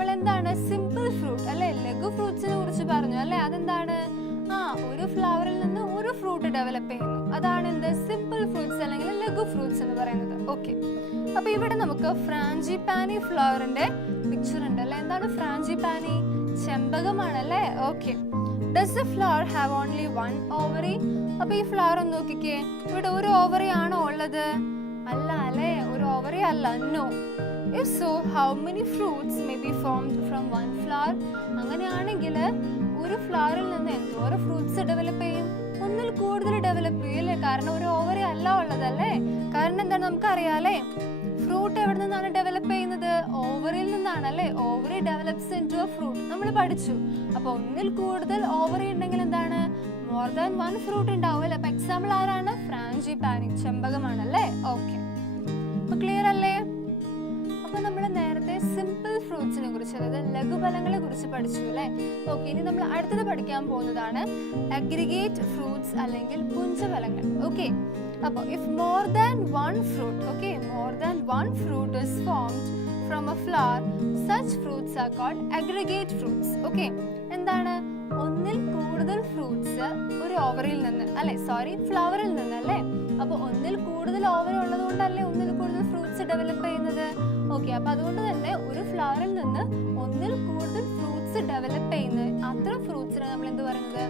നമ്മൾ എന്താണ് simple fruit അല്ലെ, ലഘു ഫ്രൂട്ട്സിനെ കുറിച്ച് പറഞ്ഞു അല്ലെ. അതെന്താണ്? ഒരു ഫ്ലവറിൽ നിന്ന് ഒരു ഫ്രൂട്ട് ഡെവലപ്പ് ചെയ്യുന്നു. അതാണ് എന്ത്? സിമ്പിൾ ഫ്രൂട്ട്സ് അല്ലെങ്കിൽ ലഘു ഫ്രൂട്ട്സ് എന്ന് പറയുന്നത്. ഓക്കെ, അപ്പൊ ഇവിടെ നമുക്ക് ഫ്രാഞ്ചിപ്പാനി ഫ്ലവറിന്റെ പിക്ചർ ഉണ്ട് അല്ലെ. എന്താണ് ഫ്രാഞ്ചിപ്പാനി? ചെമ്പകമാണല്ലേ. Okay, does the flower have only one ovary? അപ്പൊ ഈ ഫ്ലവർ ഒന്ന് നോക്കിക്കേ, ഇവിടെ ഒരു ഓവറി ആണോ ഉള്ളത്? അല്ല അല്ലെ, ഒരു ഓവറി അല്ല. No. If so, how many fruits may be formed from one flower? അങ്ങനെയാണെങ്കിൽ ഒരു ഫ്ലവറിൽ നിന്ന് എന്തോരം ഫ്രൂട്ട്സ് ഡെവലപ്പ് ചെയ്യും? ഒന്നിൽ കൂടുതൽ ഡെവലപ്പ് ചെയ്യും അല്ലേ, കാരണം ഒരു ഓവറി അല്ല ഉള്ളതല്ലേ. കാരണം എന്താണ്? നമുക്കറിയാലേ, ഫ്രൂട്ട് എവിടെ നിന്നാണ് ഡെവലപ്പ് ചെയ്യുന്നത്? ഓവറിയിൽ നിന്നാണ് അല്ലേ. Ovary develops into A fruit നമ്മൾ പഠിച്ചു. അപ്പൊ ഒന്നിൽ കൂടുതൽ ഓവറി ഉണ്ടെങ്കിൽ എന്താണ്? മോർ ദാൻ വൺ ഫ്രൂട്ട് ഉണ്ടാവും അല്ലേ. അപ്പൊ എക്സാമ്പിൾ ആരാണ്? ഫ്രാഞ്ചിപ്പാനി, ചെമ്പകമാണല്ലേ. ഓക്കെ, അപ്പൊ ക്ലിയർ അല്ലേ? അപ്പൊ നമ്മൾ നേരത്തെ സിമ്പിൾ ഫ്രൂട്ട്സിനെ കുറിച്ച്, അതായത് ലഘുഫലങ്ങളെ കുറിച്ച് പഠിച്ചു അല്ലേ. ഓക്കെ, ഇനി നമ്മൾ അടുത്തത് പഠിക്കാൻ പോകുന്നതാണ് അഗ്രിഗേറ്റ് ഫ്രൂട്ട്സ് അല്ലെങ്കിൽ പുഞ്ചഫലങ്ങൾ. ഓക്കെ, അപ്പോൾ if more than one fruit, okay, more than one fruit is formed from a flower, such fruits are called aggregate fruits. Okay, എന്താണ്? ഒന്നിൽ കൂടുതൽ ഫ്രൂട്ട്സ് ഒരു ഓവറിൽ നിന്ന് അല്ലെ, സോറി ഫ്ലവറിൽ നിന്ന് അല്ലേ. അപ്പൊ ഒന്നിൽ കൂടുതൽ ഓവർ ഉള്ളത് കൊണ്ടല്ലേ ഒന്നിൽ കൂടുതൽ ഫ്രൂട്ട്സ് ഡെവലപ്പ് ചെയ്യുന്നത്. ഓക്കെ, അപ്പൊ അതുകൊണ്ട് തന്നെ ഒരു ഫ്ലവറിൽ നിന്ന് ഒന്നിൽ കൂടുതൽ ഫ്രൂട്ട്സ് ഡെവലപ്പ് ചെയ്യുന്ന അത്തരം ഫ്രൂട്ട്സിനെ നമ്മൾ എന്ത് പറയുന്നത്?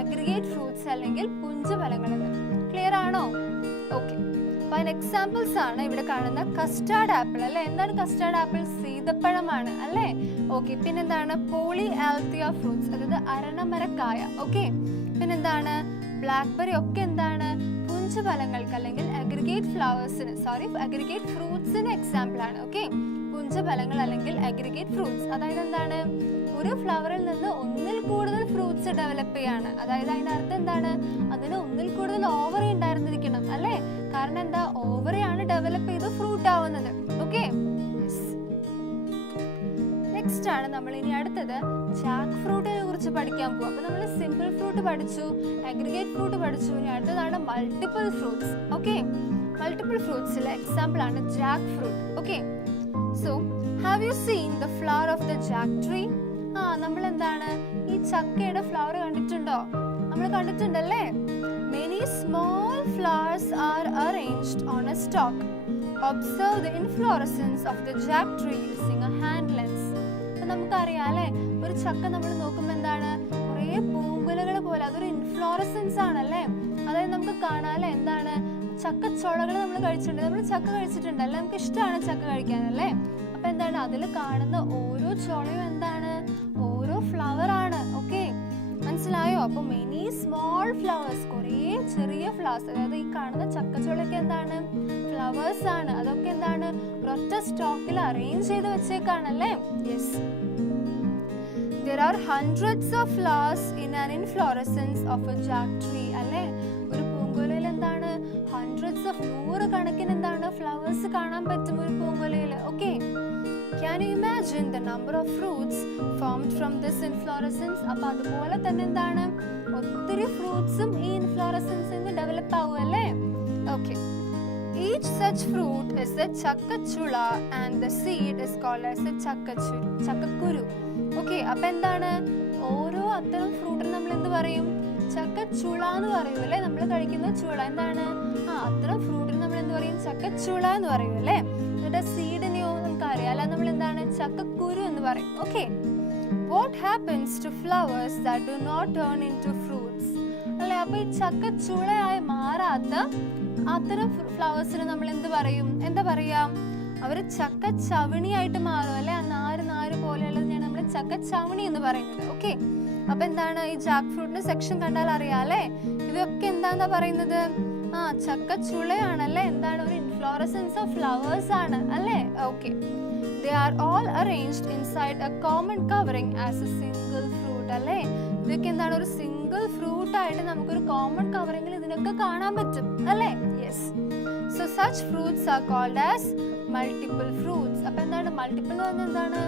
അഗ്രിഗേറ്റ് ഫ്രൂട്ട്സ് അല്ലെങ്കിൽ പുഞ്ചഫലങ്ങൾ എന്ന്. ക്ലിയർ ആണോ? ഓക്കെ, അപ്പൊ അതിന് എക്സാമ്പിൾസ് ആണ് ഇവിടെ കാണുന്ന കസ്റ്റാർഡ് ആപ്പിൾ അല്ലെ. എന്താണ് കസ്റ്റാർഡ് ആപ്പിൾ? സീതപ്പഴമാണ് അല്ലേ. ഓക്കെ, പിന്നെന്താണ്? പോളി ആൽത്തിയ ഫ്രൂട്ട്സ്, അതായത് അരണമരക്കായ. ഓക്കെ, പിന്നെന്താണ്? ബ്ലാക്ക്ബെറി ഒക്കെ എന്താണ്? പുഞ്ചഫലങ്ങൾക്ക് അല്ലെങ്കിൽ അഗ്രിഗേറ്റ് ഫ്ലവേഴ്സിന്, സോറി അഗ്രിഗേറ്റ് ഫ്രൂട്ട്സിന് എക്സാമ്പിൾ ആണ്. ഓക്കെ, പുഞ്ചഫലങ്ങൾ അല്ലെങ്കിൽ അഗ്രിഗേറ്റ് ഫ്രൂട്ട്സ്, അതായത് എന്താണ്? ഒരു ഫ്ലവറിൽ നിന്ന് ഒന്നിൽ കൂടുതൽ ഫ്രൂട്ട്സ് ഡെവലപ്പ് ചെയ്യാണ്. അതായത് അതിന്റെ അർത്ഥം എന്താണ്? അതിന് ഒന്നിൽ കൂടുതൽ ഓവറി ഉണ്ടായിരുന്നിരിക്കണം അല്ലേ. കാരണം എന്താ? ഓവറിയാണ് ഡെവലപ്പ് ചെയ്ത് ഫ്രൂട്ട് ആവുന്നത്. ഓക്കെ, നെക്സ്റ്റ് ആണ് നമ്മൾ ഇനി അടുത്തത് ജാക്ക് ഫ്രൂട്ടിനെ കുറിച്ച് പഠിക്കാൻ പോകും. അപ്പൊ നമ്മൾ സിമ്പിൾ ഫ്രൂട്ട് പഠിച്ചു, അഗ്രിഗേറ്റ് ഫ്രൂട്ട് പഠിച്ചു. ഇനി അടുത്തതാണ് മൾട്ടിപ്പിൾ ഫ്രൂട്ട്സ്. ഓക്കെ, മൾട്ടിപ്പിൾ ഫ്രൂട്ട്സിലെ എക്സാമ്പിൾ ആണ് jack fruit. Okay, so have you seen the flower of the jack tree? നമ്മൾ എന്താണ് ഈ ചക്കയുടെ ഫ്ലവർ കണ്ടിട്ടുണ്ടോ? നമ്മൾ കണ്ടിട്ടുണ്ടല്ലേ. Many small flowers are arranged on a stalk. Observe the inflorescence of the jack tree using a hand lens. നമുക്കറിയാം അല്ലെ, ഒരു ചക്ക നമ്മൾ നോക്കുമ്പോൾ എന്താണ്? കുറെ പൂങ്കുലകൾ പോലെ, അതൊരു ഇൻഫ്ലോറസൻസ് ആണല്ലേ. അതായത് നമുക്ക് കാണാല്ലേ എന്താണ്? ചക്കച്ചോളകൾ നമ്മൾ കഴിച്ചിട്ടുണ്ട്. നമ്മൾ ചക്ക കഴിച്ചിട്ടുണ്ടല്ലേ, നമുക്ക് ഇഷ്ടമാണ് ചക്ക കഴിക്കാനല്ലേ. അപ്പൊ എന്താണ്? അതിൽ കാണുന്ന ഓരോ ചോളയും എന്താണ്? ഓരോ ഫ്ലവർ ആണ്. ഓക്കെ, മനസ്സിലായോ? അപ്പൊ മെനി സ്മോൾ ഫ്ലവേഴ്സ്, കുറേ ചെറിയ ഫ്ലവേഴ്സ്, അതായത് ഈ കാണുന്ന ചക്കച്ചോളൊക്കെ എന്താണ്? ഫ്ലവേഴ്സ് ആണ്. അതൊക്കെ എന്താണ്? ഒരൊറ്റ സ്റ്റോക്കിൽ അറേഞ്ച് ചെയ്ത് വെച്ചേക്കാണല്ലേ. Yes, there are hundreds of flowers in an inflorescence of a jack tree അല്ലേ. ഒരു പൂങ്കുലയിൽ എന്താണ്? hundreds of, നൂറുകണക്കിന് എന്താണ്? ഫ്ലവേഴ്സ് കാണാൻ പറ്റും ഒരു പൂങ്കുലയിൽ. Okay, can you imagine the number of fruits formed from this inflorescence? അപ്പൊ അതുപോലെ തന്നെ എന്താണ്? ഒത്തിരി ഫ്രൂട്ട്സും ഈ ഇൻഫ്ലോറസൻസിൽ നിന്ന് ഡെവലപ്പ് ആവും അല്ലേ. Okay, each such fruit is a chakkachula and the seed is called as a chakkakuru. Okay, അപ്പൊ എന്താണ്? ഓരോ അത്തരം ഫ്രൂട്ടിന് നമ്മൾ എന്ത് പറയും? ചക്കച്ചുള എന്ന് പറയും അല്ലേ. നമ്മൾ കഴിക്കുന്ന ചുള എന്താണ്? അത്തരം ഫ്രൂട്ടിന് നമ്മൾ എന്ത് പറയും? ചക്കച്ചുള എന്ന് പറയും അല്ലേ. എന്നിട്ട് സീഡിനെയോ നമുക്ക് അറിയാലോ, നമ്മൾ എന്താണ്? ചക്കക്കുരു എന്ന് പറയും. Okay, what happens to flowers that do not turn into fruits? അല്ലെ, അപ്പൊ ഈ ചക്കച്ചുളയായി മാറാത്ത അത്തരം ഫ്ലവേഴ്സിന് നമ്മൾ എന്ത് പറയും? എന്താ പറയാ? അവർ ചക്ക ചവണിയായിട്ട് മാറും അല്ലെ. ആ നാര് നാര് പോലെയുള്ളതിനാണ് നമ്മൾ ചക്ക ചവണി എന്ന് പറയുന്നത്. ഓക്കെ, അപ്പൊ എന്താണ്? ഈ ജാക്ക് ഫ്രൂട്ടിന്റെ സെക്ഷൻ കണ്ടാൽ അറിയാലേ, ഇവയൊക്കെ എന്താന്നാ പറയുന്നത്? ചക്കച്ചുളയാണല്ലേ. എന്താണ്? ഒരു ഇൻഫ്ലോറസൻസ് ഓഫ് ഫ്ലവേഴ്സ് ആണ് അല്ലേ. Okay, they are all arranged inside a common covering as a single fruit അല്ലേ. ഇതൊക്കെ എന്താണ്? ഒരു സിംഗിൾ ഫ്രൂട്ട് ആയിട്ട് നമുക്കൊരു കോമൺ കവറിംഗിൽ ഇതിനൊക്കെ കാണാൻ പറ്റും അല്ലേ. Yes, so such fruits are called as multiple fruits. അപ്പൊ എന്താണ്? മൾട്ടിപ്പിൾ എന്ന് പറഞ്ഞാൽ എന്താണ്?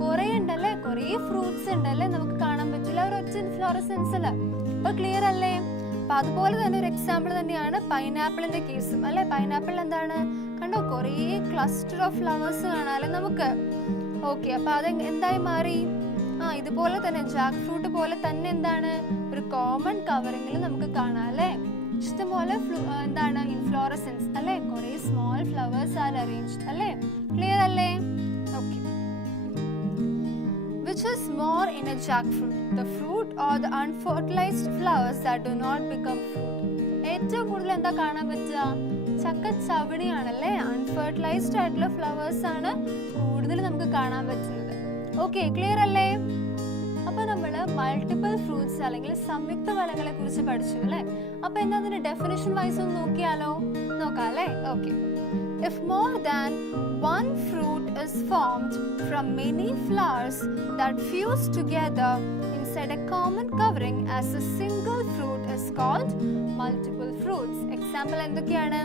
കുറെ ഉണ്ടല്ലേ, കുറെ ഫ്രൂട്ട്സ് ഉണ്ടല്ലേ, നമുക്ക് കാണാൻ പറ്റില്ല ഒരു ഒറ്റ ഇൻഫ്ലോറസൻസില്. അപ്പൊ ക്ലിയർ അല്ലേ? അപ്പൊ അതുപോലെ തന്നെ ഒരു എക്സാമ്പിൾ തന്നെയാണ് പൈനാപ്പിളിന്റെ കേസും അല്ലെ. പൈനാപ്പിൾ എന്താണ്? കണ്ടോ, കുറേ ക്ലസ്റ്റർ ഓഫ് ഫ്ലവേഴ്സ് കാണാല്ലേ നമുക്ക്. ഓക്കെ, അപ്പൊ അത് എന്തായി മാറി? ഇതുപോലെ തന്നെ ജാക്ക് ഫ്രൂട്ട് പോലെ തന്നെ എന്താണ് ഒരു കോമൺ കവറിംഗിൽ നമുക്ക് കാണാം അല്ലേ? ഇഷ്ടംപോലെ എന്താണ് ഇൻഫ്ലോറസൻസ് അല്ലേ? കുറെ സ്മോൾ ഫ്ലവേഴ്സ് ആർ അറേഞ്ച്ഡ് അല്ലേ? ക്ലിയർ അല്ലേ? Okay. Which is more in a jackfruit, the fruit or the unfertilized flowers that do not become fruit? ഏറ്റവും കൂടുതൽ എന്താ കാണാൻ പറ്റുക? ചക്കച്ചവണിയാണല്ലേ? അൺഫെർട്ടിലൈസ്ഡ് ആയിട്ടുള്ള ഫ്ലവേഴ്സ് ആണ് കൂടുതൽ നമുക്ക് കാണാൻ പറ്റുന്നത്. ഓക്കെ, ക്ലിയർ അല്ലേ? അപ്പൊ നമ്മള് മൾട്ടിപ്പിൾ ഫ്രൂട്ട്സ് അല്ലെങ്കിൽ സംയുക്ത ഫലങ്ങളെ കുറിച്ച് പഠിച്ചു അല്ലേ? അപ്പൊ എന്താ അതിന്റെ ഡെഫിനിഷൻ വൈസ് ഒന്ന് നോക്കിയാലോ? നോക്കാം അല്ലേ? Okay. If more than one fruit is formed from many flowers that fuse together inside a common covering as a single fruit is called multiple fruits. Example എന്തൊക്കെയാണ്?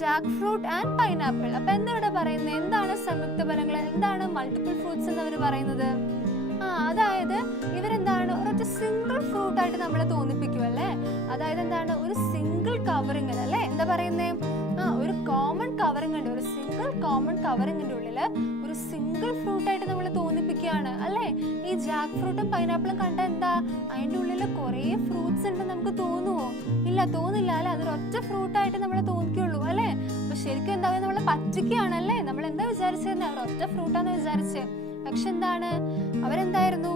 jackfruit and pineapple. അപ്പോൾ എന്താ ഇവിടെ പറയുന്നത്? എന്താണ് സംയുക്ത ഫലങ്ങൾ? എന്താണ് മൾട്ടിപ്പിൾ ഫ്രൂട്ട്സ് എന്ന് അവർ പറയുന്നത്? അതായത് ഇവരെന്താണ് ഒരൊറ്റ സിംഗിൾ ഫ്രൂട്ട് ആയിട്ട് നമ്മളെ തോന്നിപ്പിക്കും അല്ലേ? അതായത് എന്താണ് ഒരു സിംഗിൾ കവറിംഗ് അല്ലേ? എന്താ പറയുന്നേ? ഒരു കോമൺ കവറിംഗ് ഉണ്ട്, ഒരു സിംഗിൾ കോമൺ കവറിംഗിന്റെ ഉള്ളില് ഒരു സിംഗിൾ ഫ്രൂട്ട് ആയിട്ട് നമ്മൾ തോന്നിപ്പിക്കുകയാണ് അല്ലേ? ഈ ജാക്ക് ഫ്രൂട്ടും പൈനാപ്പിളും കണ്ട എന്താ അതിന്റെ ഉള്ളിൽ കുറെ ഫ്രൂട്ട്സ് ഉണ്ടെന്ന് നമുക്ക് തോന്നുവോ? ഇല്ല, തോന്നില്ല അല്ലെ? അതൊരൊറ്റ ഫ്രൂട്ട് ആയിട്ട് നമ്മളെ തോന്നിക്കുള്ളൂ അല്ലെ? അപ്പൊ ശരിക്കും എന്താ നമ്മളെ പറ്റിക്കുകയാണല്ലേ? നമ്മൾ എന്താ വിചാരിച്ചത്? അവരൊറ്റ ഫ്രൂട്ടാന്ന് വിചാരിച്ചത്. പക്ഷെ എന്താണ് അവരെന്തായിരുന്നു?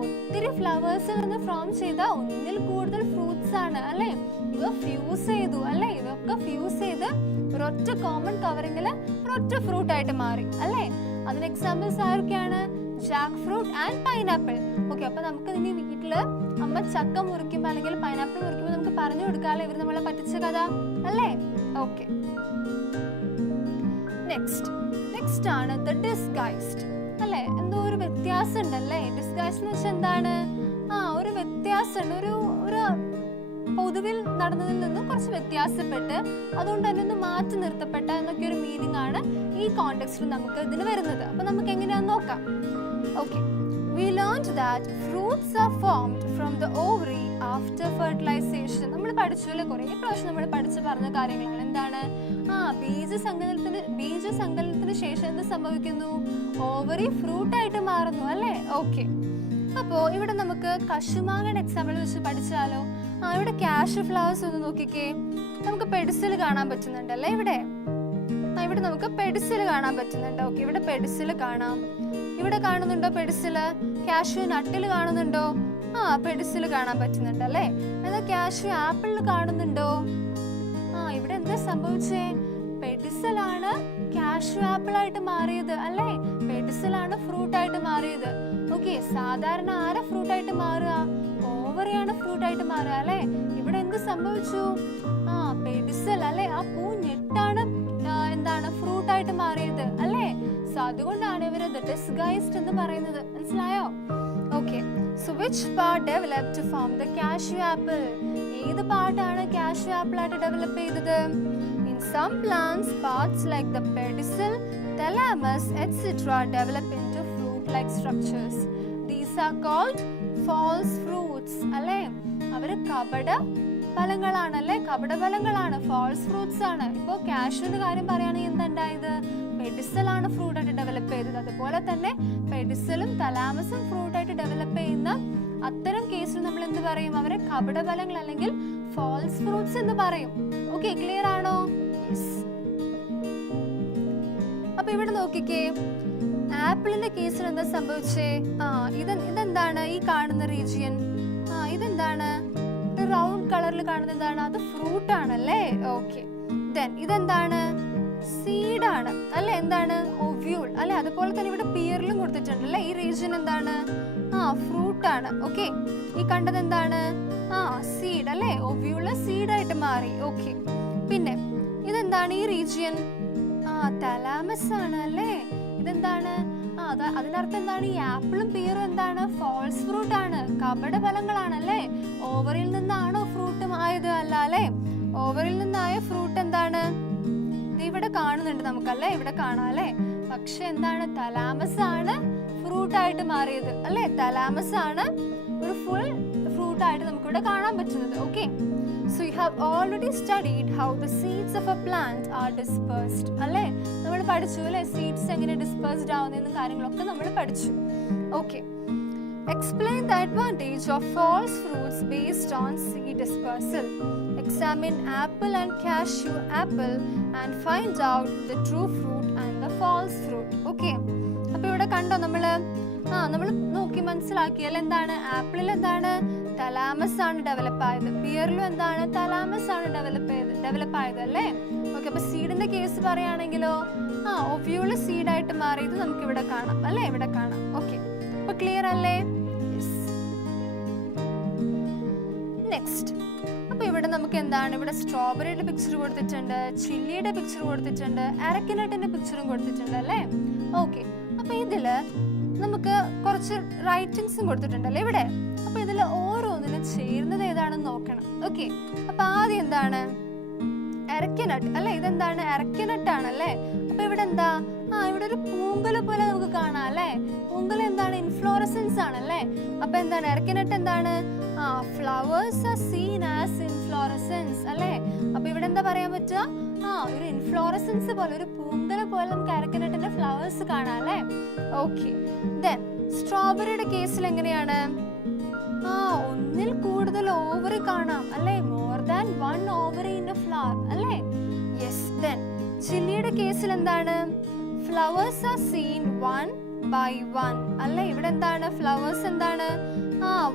ഒത്തിരി ഫ്ലവേഴ്സിൽ നിന്ന് ഫോം ചെയ്ത ഒന്നിൽ കൂടുതൽ ഫ്രൂട്ട്സ് ആണ് അല്ലെ? ഇവ ഫ്യൂസ് ചെയ്തു അല്ലെ? ഇതൊക്കെ ഫ്യൂസ് ചെയ്ത് ഒരൊറ്റ കോമൺ കവറിംഗില് ഒരൊറ്റ ഫ്രൂട്ട് ആയിട്ട് മാറി അല്ലെ? അതിന് എക്സാമ്പിൾസ് ആരൊക്കെയാണ്? Jack fruit and pineapple. Okay, അപ്പൊ നമുക്ക് ഇനി വീട്ടില് അമ്മ ചക്ക മുറിക്കുമ്പോ അല്ലെങ്കിൽ പൈനാപ്പിൾ മുറിക്കുമ്പോ നമുക്ക് പറഞ്ഞു കൊടുക്കാല്ലേ ഇവർ നമ്മളെ പറ്റിച്ച കഥ അല്ലേ? ഓക്കെ. നെക്സ്റ്റ് ആണ് ദ ഡിസ്ഗൈസ്ഡ് അല്ലെ? എന്തോ ഒരു വ്യത്യാസം ഉണ്ടല്ലേ? ഡിസ്ഗൈസ് എന്ന് വെച്ചാൽ എന്താണ്? ഒരു വ്യത്യാസം, ഒരു പൊതുവിൽ നടന്നതിൽ നിന്നും കുറച്ച് വ്യത്യാസപ്പെട്ട് അതുകൊണ്ട് തന്നെ ഒന്ന് മാറ്റി നിർത്തപ്പെട്ട എന്നൊക്കെ ഒരു മീനിങ് ആണ് ഈ കോണ്ടെക്സ്റ്റിൽ നമുക്ക് ഇതിന് വരുന്നത്. അപ്പൊ നമുക്ക് എങ്ങനെയാന്ന് നോക്കാം. Okay. We learned that fruits are formed from the ovary after fertilization. നമ്മൾ പഠിച്ചല്ലേ? കുറേ പ്രാവശ്യം നമ്മൾ പറഞ്ഞ കാര്യങ്ങളാണ്. എന്താണ്? ബീജസങ്കലനത്തിന് ശേഷം എന്ത് സംഭവിക്കുന്നു? ഓവറി ഫ്രൂട്ട് ആയിട്ട് മാറുന്നു അല്ലേ? ഓക്കെ. അപ്പോ ഇവിടെ നമുക്ക് കശുമാങ്ങയുടെ എക്സാമ്പിൾ വെച്ച് പഠിച്ചാലോ? ഇവിടെ കാഷ്യൂ ഫ്ലവേഴ്സ് ഒന്ന് നോക്കിക്കേ. നമുക്ക് പെഡിസിൽ കാണാൻ പറ്റുന്നുണ്ടല്ലേ? ഇവിടെ നമുക്ക് പെഡിസിൽ കാണാൻ പറ്റുന്നുണ്ട്. ഓക്കെ, ഇവിടെ പെഡിസിൽ കാണാം. ഇവിടെ കാണുന്നുണ്ടോ പെഡിസില്? കാഷ്യൂ നട്ടിൽ കാണുന്നുണ്ടോ? പെഡിസിൽ കാണാൻ പറ്റുന്നുണ്ട് അല്ലേ? എന്നാൽ കാഷ്യൂ ആപ്പിളിൽ കാണുന്നുണ്ടോ? ഇവിടെ എന്താ സംഭവിച്ചേ? പെഡിസിലാണ് കാഷ്യൂ ആപ്പിൾ ആയിട്ട് മാറിയത് അല്ലേ? പെഡിസിലാണ് ഫ്രൂട്ട് ആയിട്ട് മാറിയത്. ഓക്കെ, സാധാരണ ആരാ ഫ്രൂട്ട് ആയിട്ട് മാറുക? ഓവറിയാണ് ഫ്രൂട്ട് ആയിട്ട് മാറുക അല്ലേ? ഇവിടെ എന്ത് സംഭവിച്ചു? പെഡിസിൽ അല്ലേ? ആ പൂ ഞെട്ടാണ് എന്താണ് ഫ്രൂട്ട് ആയിട്ട് മാറിയത് അല്ലേ? സോ അതുകൊണ്ടാണ് ഇവര് ഡിസ്ഗൈസ്ഡ് എന്ന് പറയുന്നത്. മനസ്സിലായോ? Okay. So which part developed to form the cashew apple? ഏത് പാർട്ടാണ് കാഷ്യൂ ആപ്പിൾ ആയിട്ട് ഡെവലപ്പ് ചെയ്തത്? In some plants, parts like the pedicel, thalamus, etc. develop into fruit-like structures. These are called false fruits. അല്ലേ? അവര് കപട ഫലങ്ങളാണല്ലേ? കപടഫലങ്ങളാണ്, false fruits ആണ്. ഇപ്പോൾ കാഷ്യൂവിന്റെ കാര്യം പറയുകയാണെങ്കിൽ എന്തുണ്ടായത്? പെഡിസലാണ് ഫ്രൂട്ട് ആയിട്ട് ഡെവലപ്പ് ചെയ്തത്. അതുപോലെ തന്നെ പെഡിസലും തലാമസും ഫ്രൂട്ട് ആയിട്ട് ഡെവലപ്പ് ചെയ്യുന്ന അത്തരം കേസിൽ നമ്മൾ എന്ത് പറയും? അവരെ കപടഫലങ്ങൾ അല്ലെങ്കിൽ ഫാൾസ് ഫ്രൂട്ട്സ് എന്ന് പറയും. ഓക്കെ, ക്ലിയർ ആണോ? അപ്പൊ ഇവിടെ നോക്കിക്കേ, ആപ്പിളിന്റെ കേസിൽ എന്താ സംഭവിച്ചേ? ഇതെന്താണ് ഈ കാണുന്ന റീജിയൻ? ഇതെന്താണ് റൗണ്ട് കളറിൽ കാണുന്നത്? എന്താണ് അത്? ഫ്രൂട്ട് ആണല്ലേ? ഓക്കെ. ദെൻ ഇതെന്താണ്? സീഡ് ആണ് അല്ലെ? എന്താണ്? ഒവ്യൂൾ അല്ലെ? അതുപോലെ തന്നെ ഇവിടെ പിയറിലും കൊടുത്തിട്ടുണ്ട് അല്ലെ? ഈ റീജിയൻ എന്താണ്? ഫ്രൂട്ട് ആണ്. ഓക്കെ, ഈ കണ്ടത് എന്താണ്? സീഡ് അല്ലെ? ഒവ്യൂള് സീഡായിട്ട് മാറി. ഓക്കെ, പിന്നെ ഇതെന്താണ് ഈ റീജിയൻ? തലാമസ് ആണ് അല്ലേ? ഇതെന്താണ്? അതിനർത്ഥം എന്താണ്? ഈ ആപ്പിളും പിയറും എന്താണ്? ഫാൾസ് ഫ്രൂട്ട് ആണ്, കപട ഫലങ്ങളാണ് അല്ലേ? ഓവറിൽ നിന്നാണോ ഫ്രൂട്ട് ആയത്? അല്ല അല്ലേ? ഓവറിൽ നിന്നായ ഫ്രൂട്ട് എന്താണ്? ഇവിടെ കാണുന്നുണ്ട് നമുക്കല്ലേ? ഇവിടെ കാണാം അല്ലേ? പക്ഷെ എന്താണ്? തലാമസ് ആണ് ഫ്രൂട്ട് ആയിട്ട് മാറിയത് അല്ലേ? തലാമസ് ആണ് ഒരു ഫുൾ ഫ്രൂട്ട് ഫ്രൂട്ട് ആയിട്ട് നമുക്ക് ഇവിടെ കാണാൻ പറ്റുന്നത്. Okay, so you have already studied how the seeds of a plant are dispersed. അല്ലേ, നമ്മൾ പഠിച്ചു അല്ലേ സീഡ്സ് എങ്ങനെ ഡിസ്പേഴ്സ്ഡ് ആവുന്ന കാര്യങ്ങളൊക്കെ നമ്മൾ പഠിച്ചു. Okay, explain the advantage of false fruits based on seed dispersal. Examine apple and cashew apple and find out the true fruit and the false fruit. Okay, അപ്പോൾ ഇവിടെ കണ്ടോ നമ്മൾ നോക്കി മനസ്സിലാക്കിയാൽ എന്താണ്, ആപ്പിളിൽ എന്താണ് തലാമസ് ആണ് ഡെവലപ്പ് ആയത്, പിയറിലും എന്താണ് തലാമസ് ആണ് ഡെവലപ്പ് ആയത് അല്ലേ. ഓക്കെ, അപ്പോൾ സീഡിന്റെ കേസ് പറയുകയാണെങ്കിലോ ഒവ്യൂള് സീഡായിട്ട് മാറിയത് നമുക്ക് ഇവിടെ കാണാം അല്ലേ, ഇവിടെ കാണാം. ഓക്കെ, അപ്പോൾ ക്ലിയർ അല്ലേ? നെക്സ്റ്റ്, അപ്പോൾ ഇവിടെ നമുക്ക് എന്താണ്, ഇവിടെ സ്ട്രോബെറിയുടെ പിക്ചർ കൊടുത്തിട്ടുണ്ട്, ചില്ലിയുടെ പിക്ചർ കൊടുത്തിട്ടുണ്ട്, അരക്കനട്ടിന്റെ പിക്ചറും കൊടുത്തിട്ടുണ്ട് അല്ലേ. ഓക്കെ, അപ്പോൾ ഇതിൽ നമുക്ക് കുറച്ച് റൈറ്റിങ്സും കൊടുത്തിട്ടുണ്ടല്ലേ ഇവിടെ. അപ്പോൾ ഇതിൽ ഓരോന്നിനും ചേരുന്നത് ഏതാണെന്ന് നോക്കണം. ഓക്കെ, അപ്പോൾ ആദ്യം എന്താണ് അരക്കനട്ട് അല്ലേ, ഇതെന്താണ് അരക്കനട്ട് ആണല്ലേ. അപ്പോൾ ഇവിടെ എന്താ, ഇവിടെ ഒരു പൂങ്കല പോലെ നമുക്ക് കാണാം അല്ലേ. പൂങ്കല എന്താണ്, ഇൻഫ്ലോറസൻസ് ആണല്ലേ. അപ്പോൾ എന്താണ് അരക്കനട്ട് എന്താണ്, flowers are scene as inflorescence അല്ലേ. അപ്പോൾ ഇവിടെ എന്താ പറയാൻ പറ്റുക, ഒരു ഇൻഫ്ലോറസൻസ് പോലെ ഒരു പൂങ്കല പോലെ നമുക്ക് അരക്കനട്ടിന്റെ ഫ്ലവേഴ്സ് കാണാം അല്ലേ. ഓക്കെ, ദെൻ സ്ട്രോബെറിയുടെ കേസിൽ എങ്ങനെയാണ്, ഒന്നിൽ കൂടുതൽ ഓവറി കാണാം അല്ലേ, more than one ovary in a flower അല്ലേ. യെസ്, ദെൻ ചില്ലിയുടെ കേസിൽ എന്താണ്, flowers are seen one by one അല്ലേ. ഇവിടെ എന്താണ് ഫ്ലവേഴ്സ് എന്താണ്,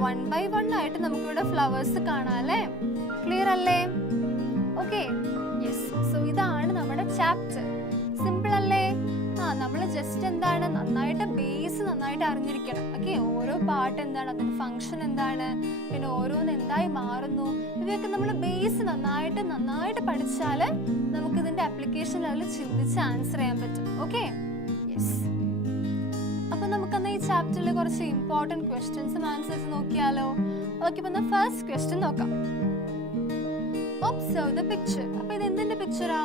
വൺ ബൈ വൺ ആയിട്ട് നമുക്ക് ഇവിടെ ഫ്ലവേഴ്സ് കാണാം അല്ലേ. ക്ലിയർ അല്ലേ? Okay, yes. സോ ഇതാണ് നമ്മുടെ ചാപ്റ്റർ. സിമ്പിൾ അല്ലേ? നമ്മൾ ജസ്റ്റ് എന്താണ് നന്നായിട്ട് ബേസ് നന്നായിട്ട് അറിഞ്ഞിരിക്കണം. ഓക്കെ, ഓരോ പാർട്ട് എന്താണ്, അതിന്റെ ഫംഗ്ഷൻ എന്താണ്, പിന്നെ ഓരോന്ന് എന്തായി മാറുന്നു, ഇവയൊക്കെ നമ്മൾ ബേസ് നന്നായിട്ട് പഠിച്ചാൽ നമുക്ക് ഇതിന്റെ ആപ്ലിക്കേഷൻ ലെവലിൽ ചിന്തിച്ച് ആൻസർ ചെയ്യാൻ പറ്റും. Okay, yes. അപ്പൊ നമുക്കെന്നാ ഈ ചാപ്റ്ററിൽ കുറച്ച് ഇമ്പോർട്ടൻറ്റ് ക്വസ്റ്റ്യൻസും ആൻസേഴ്സ് നോക്കിയാലോ? ഓക്കെ, അപ്പൊ ഫസ്റ്റ് ക്വസ്റ്റ്യൻ നോക്കാം. Observe the picture. അപ്പൊ ഇത് എന്തിന്റെ പിക്ചറാ?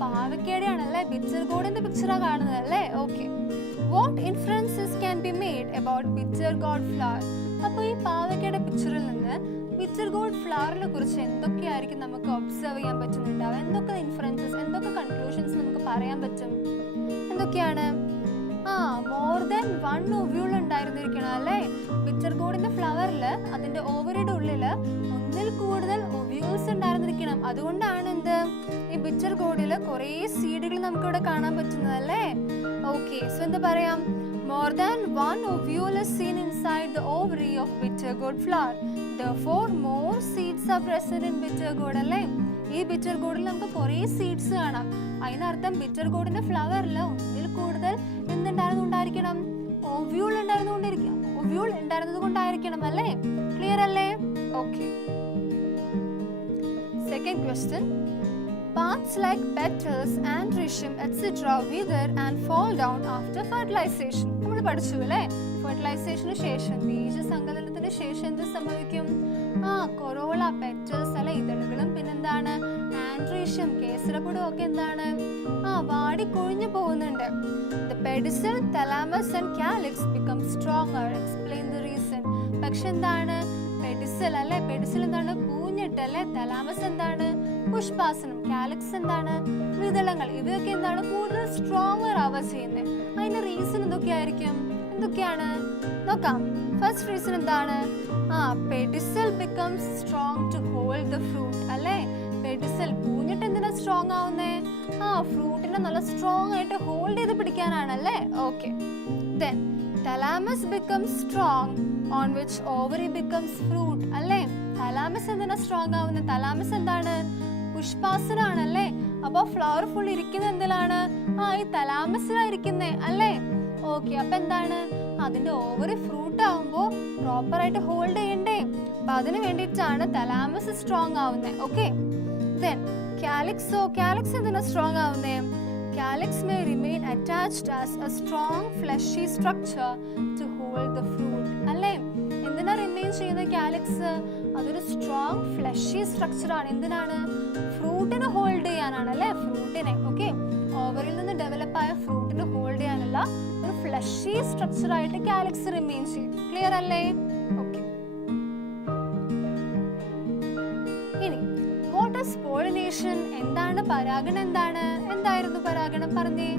പാവക്കയുടെ ആണല്ലേ, ബിറ്റർ ഗോർഡിന്റെ പിക്ചറാ കാണുന്നത് അല്ലേ. Okay, what inferences can be made about bitter gourd flower. അപ്പോൾ ഈ പാവക്കയുടെ പിക്ചറിൽ നിന്ന് ബിറ്റർ ഗോർഡ് ഫ്ലവറിനെ കുറിച്ച് എന്തൊക്കെയായിരിക്കും നമുക്ക് ഒബ്സർവ് ചെയ്യാൻ പറ്റുന്നുണ്ടാവും, എന്തൊക്കെ ഇൻഫറൻസസ്, എന്തൊക്കെ കൺക്ലൂഷൻസ് നമുക്ക് പറയാൻ പറ്റും? എന്തൊക്കെയാണ്? മോർ ദാൻ വൺ ഒവ്യൂൾ ഉണ്ടായിരുന്നിരിക്കണം അല്ലേ. ബിറ്റർ ഗോർഡിന്റെ ഫ്ലവറിൽ അതിന്റെ ഓവറിയുടെ ഉള്ളില് ഒന്നിൽ കൂടുതൽ ഒവ്യൂൾസ് ഉണ്ടായിരുന്നിരിക്കണം. അതുകൊണ്ടാണ് എന്ത്, ഈ ബിറ്റർ ഗോർഡിൽ കുറേ സീഡുകൾ നമുക്ക് ഇവിടെ കാണാൻ പറ്റുന്നത് അല്ലേ. ഓക്കെ, സോ എന്താ പറയാം, more than one ovule is seen inside the ovary of bitter gourd flower. Therefore, more seeds are present in bitter gourd അല്ലേ. ഈ ബിറ്റർ ഗോർഡിൽ നമുക്ക് കുറേ സീഡ്സ് കാണാം. അതിനർത്ഥം ബിറ്റർ ഗോർഡിന്റെ ഫ്ലവറിൽ ഒന്നിൽ കൂടുതൽ എന്തുണ്ടായിരുന്നുണ്ടായിരിക്കണം, ഒവ്യൂൾ ഉണ്ടായിരുന്നത് കൊണ്ടായിരിക്കണം അല്ലേ. ക്ലിയർ അല്ലേ? Okay, second question. Parts like petals, androecium, etc. wither and fall down after fertilization. നമ്മൾ പഠിച്ചു അല്ലേ, ഫെർട്ടിലൈസേഷന് ശേഷം, ബീജസങ്കലനത്തിന് ശേഷം എന്ത് സംഭവിക്കും? കൊറോള, പെറ്റൽസ് അല്ലെ, ഇതളുകളും പിന്നെന്താണ് ആൻഡ്രീഷ്യം, കേസരപ്പുടും ഒക്കെ എന്താണ് വാടി കൊഴിഞ്ഞു പോകുന്നുണ്ട്. The pedicel, thalamus and calyx become stronger. Explain the reason. പക്ഷെ എന്താണ് പെഡിസൽ അല്ലെ, പെഡിസൽ എന്താണ് പൂഞ്ഞിട്ട് അല്ലെ, തലാമസ് എന്താണ് പുഷ്പാസനം, കാലിക്സ് എന്താണ് വിതളങ്ങൾ, ഇവയൊക്കെ എന്താണ് കൂടുതൽ സ്ട്രോങ്ങർ ആവുക ചെയ്യുന്നത്. അതിന്റെ റീസൺ എന്തൊക്കെയാണ് നോക്കാം. ഫസ്റ്റ് റീസൺ എന്താണ്, pedicel becomes strong to hold the fruit അല്ലെ. പെഡിസൽ പൂഞ്ഞിട്ട് എന്തിനാ സ്ട്രോങ് ആവുന്നേ? ഫ്രൂട്ടിനെ നല്ല സ്ട്രോങ് ആയിട്ട് ഹോൾഡ് ചെയ്ത് പിടിക്കാനാണല്ലേ. Okay, then thalamus becomes strong on which ovary becomes fruit അല്ലേ. thalamus എന്തിനാ സ്ട്രോങ് ആവുന്നത്? thalamus എന്താണ് പുഷ്പാസനാണല്ലേ. അപ്പൊ ഫ്ലവർ ഫുൾ ഇരിക്കുന്നത് എന്തിലാണ്? ഈ തലാമസിലായിരിക്കുന്നേ അല്ലേ. ഓക്കെ, അപ്പൊ എന്താണ് അതിന്റെ ഓവറി ഫ്രൂട്ട് ആവുമ്പോ പ്രോപ്പർ ആയിട്ട് ഹോൾഡ് ചെയ്യണ്ടേ. അപ്പൊ അതിന് വേണ്ടിയിട്ടാണ് തലാമസ് സ്ട്രോങ് ആവുന്നത്. ഓക്കെ, ദെൻ കാലിക്സോ, കാലിക്സ് എന്തിനാ സ്ട്രോങ് ആവുന്നേ? Calyx may remain attached as a strong fleshy structure to hold the fruit അല്ലേ. എന്തിനാ റിമെയിൻ ചെയ്യുന്ന കാലിക്സ്? അതൊരു സ്ട്രോങ് ഫ്ലഷി സ്ട്രക്ചർ ആണ്. എന്തിനാണ്? ഫ്രൂട്ടിനെ ഹോൾഡ് ചെയ്യാനാണ് അല്ലേ. ഫ്രൂട്ടിനെ, ഓക്കെ, ഓവറിൽ നിന്ന് ഡെവലപ്പ് ആയ ഫ്രൂട്ടിനെ ഹോൾഡ് ചെയ്യാനുള്ള ഒരു ഫ്ലഷി സ്ട്രക്ചർ ആയിട്ട് കാലിക്സ് റിമെയിൻ ചെയ്യും. ക്ലിയർ അല്ലേ? Okay, pollination. എന്താണ് പരാഗണം? എന്തായിരുന്നു പരാഗണം? പറഞ്ഞേ.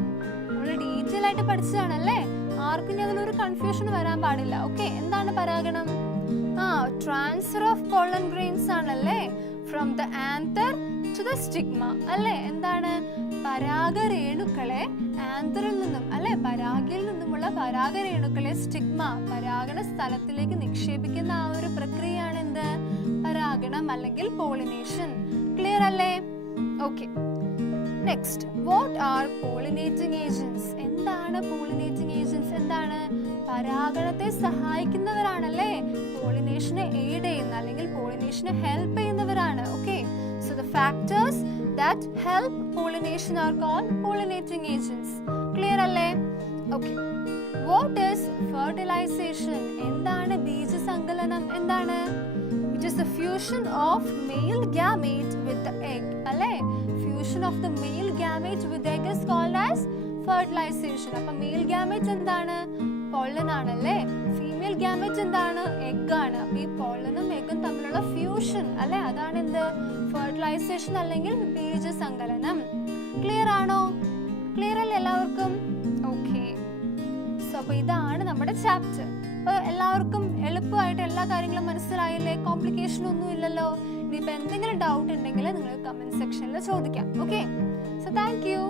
നമ്മൾ ഡീറ്റെയിൽ ആയിട്ട് പഠിച്ചതാണല്ലേ, ആർക്കും അതിലൊരു കൺഫ്യൂഷൻ വരാൻ പാടില്ല. ഓക്കെ, എന്താണ് പരാഗണം? ട്രാൻസ്ഫർ ഓഫ് പോളൻ ഗ്രെയിൻസ് ആണല്ലേ, from the anther to the stigma അല്ലേ. എന്താണ്? പരാഗരേണുക്കളെ ആന്തറിൽ നിന്നും അല്ലെ പരാഗയിൽ നിന്നുമുള്ള പരാഗരേണുക്കളെ സ്റ്റിഗ്മ പരാഗണ സ്ഥലത്തിലേക്ക് നിക്ഷേപിക്കുന്ന ആ ഒരു പ്രക്രിയയാണ് എന്ത്? പരാഗണം അല്ലെങ്കിൽ പോളിനേഷൻ. ക്ലിയർ അല്ലേ? Okay, next, what are pollinating agents? എന്താണ് പോളിനേറ്റിംഗ് ഏജന്റ്സ്? എന്താണ്? പരാഗണത്തെ സഹായിക്കുന്നവരാണല്ലേ, പോളിനേഷനെ എയ്ഡ് ചെയ്യുന്ന അല്ലെങ്കിൽ പോളിനേഷനെ ഹെൽപ്പ് ചെയ്യുന്നവരാണ്. Okay, so the factors that help pollination are called pollinating agents. Clear അല്ലേ? Okay, what is fertilization? എന്താണ് ബീജസങ്കലനം? എന്താണ്? It is the fusion of male gamete with the egg അല്ലേ. fusion of the male gamete with the egg is called as fertilization. അപ്പോൾ male gamete എന്താണ്? pollen ആണല്ലേ. Female gamut എന്താണ്? Egg ആണ്. അപ്പോൾ ഈ പോളനും എഗും തമ്മിലുള്ള ഫ്യൂഷൻ അല്ലെ, അതാണ് എന്ത്? ഫെർട്ടിലൈസേഷൻ അല്ലെങ്കിൽ ബീജസങ്കലനം. ക്ലിയർ ആണോ? ക്ലിയർ അല്ലേ എല്ലാവർക്കും? ഓക്കെ, സോ അപ്പോൾ ഇതാണ് നമ്മുടെ ചാപ്റ്റർ. അപ്പോൾ എല്ലാവർക്കും എളുപ്പമായിട്ട് എല്ലാ കാര്യങ്ങളും മനസ്സിലായില്ലേ? കോംപ്ലിക്കേഷൻ ഒന്നും ഇല്ലല്ലോ. ഇനിയിപ്പോൾ എന്തെങ്കിലും ഡൗട്ട് ഉണ്ടെങ്കിൽ നിങ്ങൾ കമന്റ് സെക്ഷനിൽ ചോദിക്കാം. Okay, so thank you.